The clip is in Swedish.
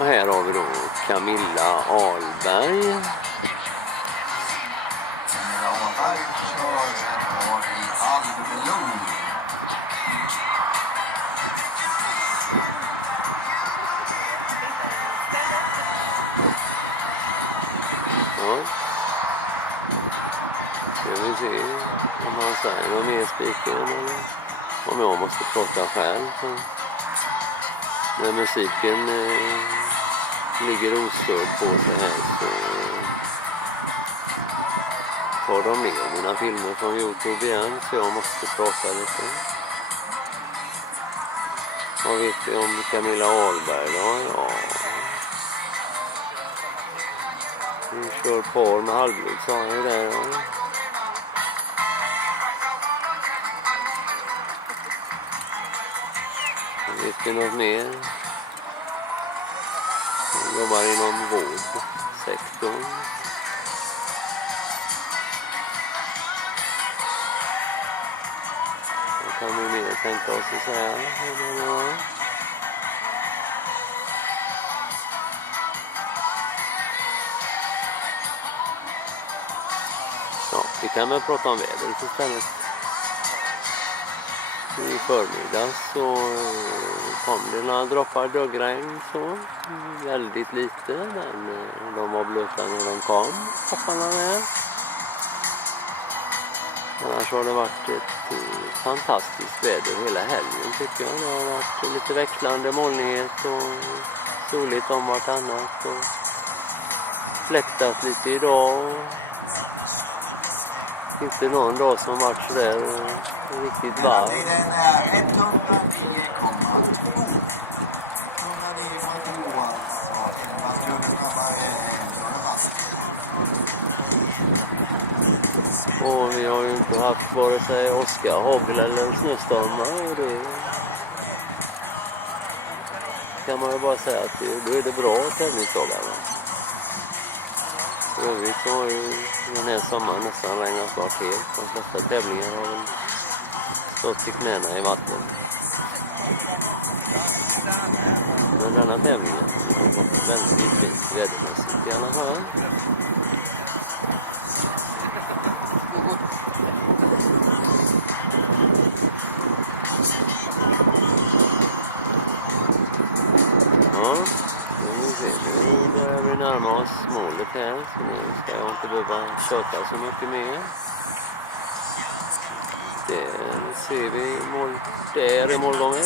Och här har vi då Camilla Ahlberg. Camilla Ahlberg kör i Almlund. Ja. Ska vi se om han säger något mer spiken eller om jag måste prata själv. När musiken ligger ostörd på så här så tar de ner mina filmer från YouTube igen så jag måste prata lite. Vad vet vi om Camilla Ahlberg då? Ja. Hon kör par med halvblod sa han ju där. Ja. Vet vi något mer? Hon jobbar inom vårdsektorn. Vad kan vi mer tänka oss att säga? Ja, vi kan väl prata om vädret istället. I förmiddag så kom det några droppar duggregn så. Väldigt lite, men de var blöta när de kom, hopparna där. Annars har det varit ett fantastiskt väder hela helgen tycker jag. Det har varit lite växlande molnighet och soligt om vartannat och fläktat lite idag. Inte någon dag som varit så där riktigt varm. Det är 109,2. 109,2 alltså. 11 sekunder snabbare än fast. Och vi har ju inte haft vare sig åska, hagel eller snöstormar och det kan man ju bara säga att då är det bra tävlingsdagarna. För övrigt så har ju den här sommaren nästan regnat bort helt. De flesta tävlingar har väl stått i knäna i vatten. Men denna tävlingen har gått väldigt fint vädermässigt i alla fall. Ja, nu börjar vi närma oss målet här så nu ska jag inte behöva köta så mycket mer. Det ser vi där är målgången.